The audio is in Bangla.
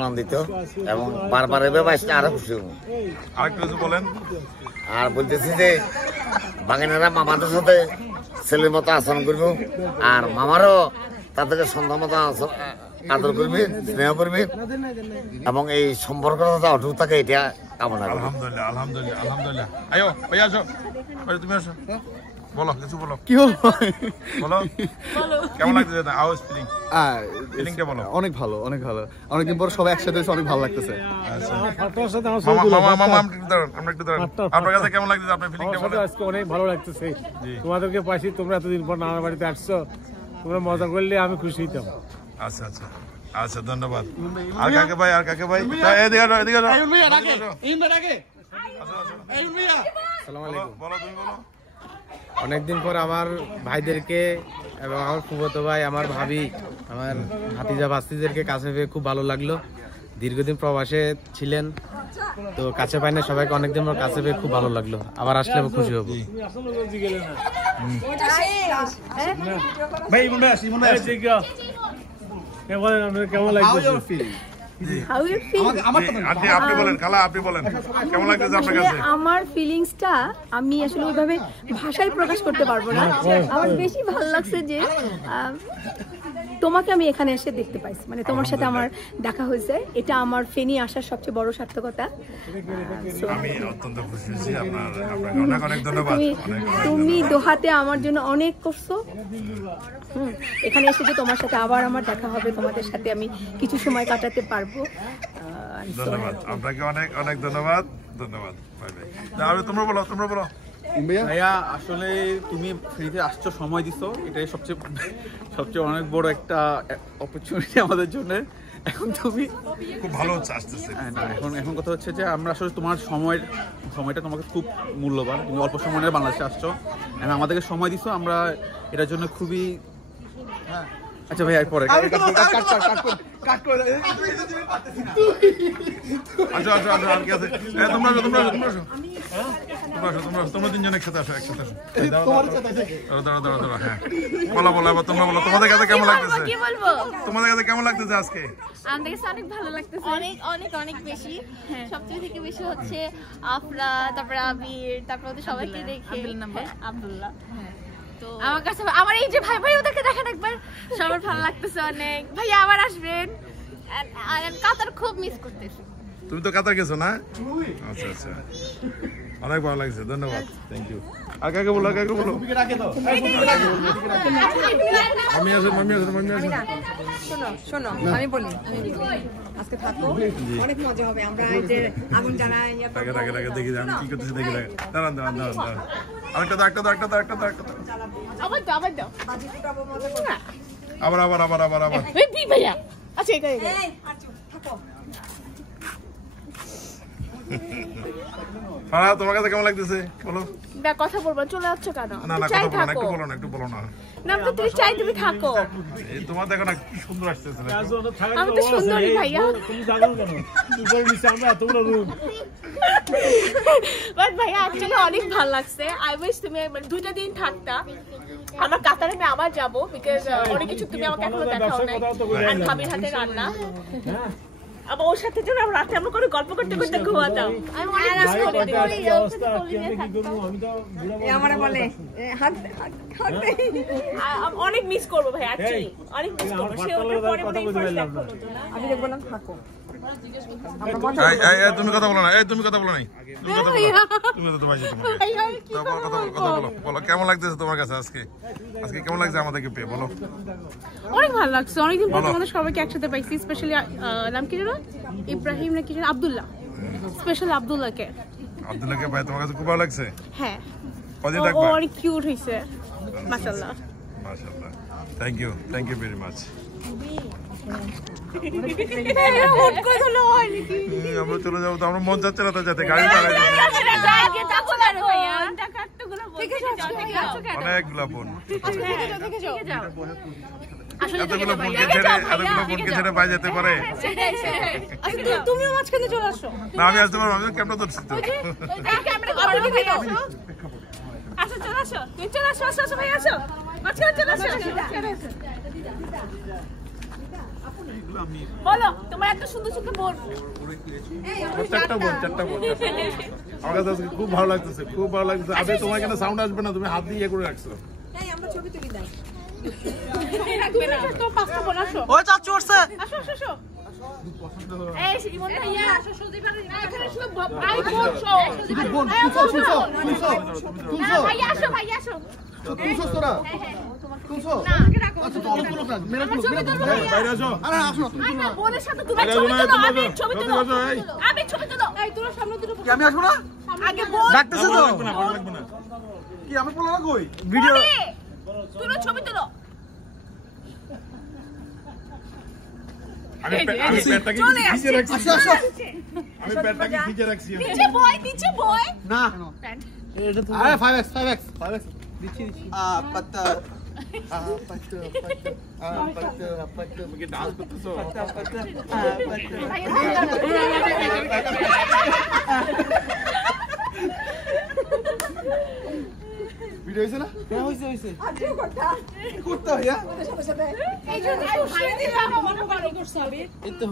আনন্দিত এবং বারবার এভাবে আসলে আরো খুশি হব। আরেকটু কিছু বলেন। আর বলতেছি যে বাগানেরা মামাদের সাথে ছেলের মতো আচরণ করবো, আর মামারও তাদেরকে সন্তান মতো আদর করবি, স্নেহ করবি এবং এই সম্পর্কটা অটুট থাকে, এটা কামনা করি। আলহামদুলিল্লাহ, আলহামদুলিল্লাহ, আলহামদুলিল্লাহ। আয়ো ভাই, আসো ভাই, তুমি আসো, বলো কিছু বলো। কি হলো? বলো কেমন লাগছে? How is feeling? ফিলিংটা বলো। অনেক ভালো, অনেক ভালো। অনেকদিন পর সবাই একসাথে এসে অনেক ভালো লাগতেছে। আপনার কাছে কেমন লাগছে? আপনার ফিলিংটা বলো। আজকে অনেক ভালো লাগতেছে তোমাদেরকে পাইছি। তোমরা এতদিন পর নানা বাড়িতে আসছো, তোমরা মজা করলে আমি খুশি হইতাম। আচ্ছা আচ্ছা আচ্ছা, ধন্যবাদ। আর কাকে ভাই, আর কাকে ভাই? এদিকে আসো, এদিকে আসো। বলো, তুমি বলো। অনেকদিন পর আমার ভাইদেরকে এবং আমার ফুফাতো ভাই, আমার ভাবি, আমার ভাতিজা ভাস্তিদেরকে কাছে পেয়ে খুব ভালো লাগলো। দীর্ঘদিন প্রবাসে ছিলেন, তো কাছে পাই না সবাইকে, অনেকদিন পর কাছে পেয়ে খুব ভালো লাগলো। আবার আসলে আমি খুশি হব। কেমন লাগছে? আমার ফিলিংসটা আমি আসলে ওইভাবে ভাষায় প্রকাশ করতে পারবো না। আমার বেশি ভালো লাগছে যে তোমাকে আমি এখানে এসে দেখতে পাইছি, মানে তোমার সাথে আমার দেখা হয়েছে। এটা আমার ফেনী আসার সবচেয়ে বড় সার্থকতা। তুমি দোহাতে আমার জন্য অনেক করছো। এখানে এসে যে তোমার সাথে আবার আমার দেখা হবে, তোমাদের সাথে আমি কিছু সময় কাটাতে পারবো। ধন্যবাদ আপনাকে, অনেক অনেক ধন্যবাদ। ধন্যবাদ। তোমরা বলো, তোমরা বলো। ভাইয়া, আসলে তুমি ফ্রিতে আসছো, সময় দিছো, এটাই সবচেয়ে অনেক বড় একটা অপরচুনিটি আমাদের জন্য। এখন তুমি খুব ভালো হচ্ছে, আসতেছে। এখন কথা হচ্ছে যে আমরা আসলে তোমার সময়টা তোমাকে খুব মূল্যবান। তুমি অল্প সময়ের বাংলাদেশে আসছো, আমাদেরকে সময় দিছো, আমরা এটার জন্য খুবই। আচ্ছা ভাই, এরপরে তোমরা তিনজন একসাথে আসো, একসাথে আসো। হ্যাঁ, বলো বলো, এবার তোমরা বলো, তোমাদের কাছে কেমন লাগতেছে? তোমাদের কাছে কেমন লাগতেছে আজকে? আমাদের কাছে অনেক ভালো লাগতেছে, অনেক অনেক অনেক বেশি। সবচেয়ে থেকে বেশি হচ্ছে আফরা, তারপরে আবির, তারপরে ওদের সবাইকে দেখে আব্দুল্লাহ। আমার কাছে আমার এই যে ভাই ভাই ওদেরকে দেখেন একবার, সবার ভালো লাগতেছে অনেক। ভাইয়া আবার আসবেন, কাতার খুব মিস করতেছি। তুমি তো কাতার গেছো না? আচ্ছা আচ্ছা, অনেক ভালো লাগছে, ধন্যবাদ, থ্যাংক ইউ। আর কাকে বলো, কাকে বলো। আমি আসেন, আমি আসেন, আমি আসেন। শোনো, আমি বলি, আজকে থাকো, অনেক মজা হবে। আমরা এই যে আগুন জ্বালাই, দেখি আমি কি করতেছি, দেখি দাঁড়ান দাঁড়ান দাঁড়ান দাঁড়ান। আরেকটা দাও, একটা দাও, একটা দাও, একটা দাও, একটা দাও। আবার দাও, আবার দাও। আবার আবার আবার আবার আবার। এই ভাইয়া, আচ্ছা এটা এই থাকো। হ্যাঁ, তোমার কাছে কেমন লাগতেছে বলো? না কথা বলবো, চলে যাচ্ছ কেন? না না, কথা বলো না, একটু বলো না, একটু বলো না। না তো তুমি চাই, তুমি থাকো। এই তোমার দেখো না কি সুন্দর আসতেছে। আমি তো সুন্দরী ভাইয়া, তুমি জানো কেন? দুপুরে নিচে আমরা এতগুলো রুম। বাট ভাইয়া অ্যাকচুয়ালি অনেক ভালো লাগছে। আই উইশ তুমি দুইটা দিন থাকতা। আমার কাতারে আমি আবার যাবো, বিকজ অনেক কিছু তুমি আমাকে এখনো দেখাও নাই। আর ভাবির হাতে রান্না, আবার ওর সাথে যখন আমরা রাতে আমরা করে গল্প করতে করতে ঘুমাতাম। আমি অনেক মিস করি। আমারে বলে অনেক মিস করবো ভাই, অ্যাকচুয়ালি অনেক মিস করবো। সে ওর পরে মনে আমি যে বললাম থাকো। তুমি কথা বলো না, তুমি কথা বলো নাই, তুমি কথা বলো, তুমি তো তোমার কথা বলো, বলো কেমন লাগতেছে তোমার কাছে আজকে? আজকে কেমন লাগছে আমাদেরকে পেয়ে বলো? অনেক ভালো লাগছে, অনেকদিন পর তোমাদের সবাইকে একসাথে পাইছি। স্পেশালি নাম কি জানো, ইব্রাহিম নাকি জানো, আব্দুল্লাহ, স্পেশালি আব্দুল্লাহকে ভাই তোমার কাছে খুব ভালো লাগছে? হ্যাঁ, কদিন ও থাকবা? অনেক কিউট হইছে, মাশাআল্লাহ। মাশাআল্লাহ, থ্যাংক ইউ ভেরি মাচ। আমরা চলে যাবো তো, আমরা মন যাচ্ছে না তো যেতে, গাড়ি অনেকগুলা বোন, এতগুলো বোনকে ছেড়ে বাইরে যেতে পারে? তুমিও মাঝখানে চলে আসো। না, আমি আসতে পারবো, আমি ক্যামেরা ধরছি তো। আসো, চলে আসো, তুমি চলে আসো, আসো ভাই, আসো মাঝখানে চলে আসো। বলো তোমার এত সুন্দর সুন্দর বোন। চারটা বোন আমার কাছে আজকে খুব ভালো লাগতেছে, খুব ভালো লাগতেছে। আবে তোমার এখানে সাউন্ড আসবে না, তুমি হাত দিয়ে ইয়ে করে রাখছো। এই আমরা ছবি তুলি দাও রাখবে না তো পাঁচটা বোন আসো। ও চাচু আসছে। আসো আসো আসো। এই ইমন ভাইয়া আসো সুদীপ এখানে শুধু ভাই বোন শো। সুদীপ বোন তুলছো ভাইয়া আসো ভাইয়া আসো। তুলছো তোরা? হ্যাঁ তুলছো? না আগে রাখো। আচ্ছা তো অল্প লোক না, মেরা তুলো। বাইরে আসো। আরে আসো। আরে বোনের সাথে তুমি ছবি তুলো। আমি ছবি তুলো। আমি ছবি তুলো। এই তোরা সামনে তুলো। কি আমি আসবো না? আগে বোন ডাকতেছে তো। লাগবে না, ভালো লাগবে না। কি আমি বললাম না কই? ভিডিও তুলো ছবি তুলো। আমি পেটটাকে ভিজে রাখছি। আসো আসো। আমি পেটটাকে ভিজে রাখছি। নিচে বয় না। প্যান্ট। আরে 5x দিচ্ছি পাত্তা তুমি কি ডান্স করতেছো? ভিডিও হইছে না? হ্যাঁ হইছে। আজও কথা করতে হয় ওদের সাথে এই যে ভাই দিলাম আমার বাড়ি করছ আমি। এই তো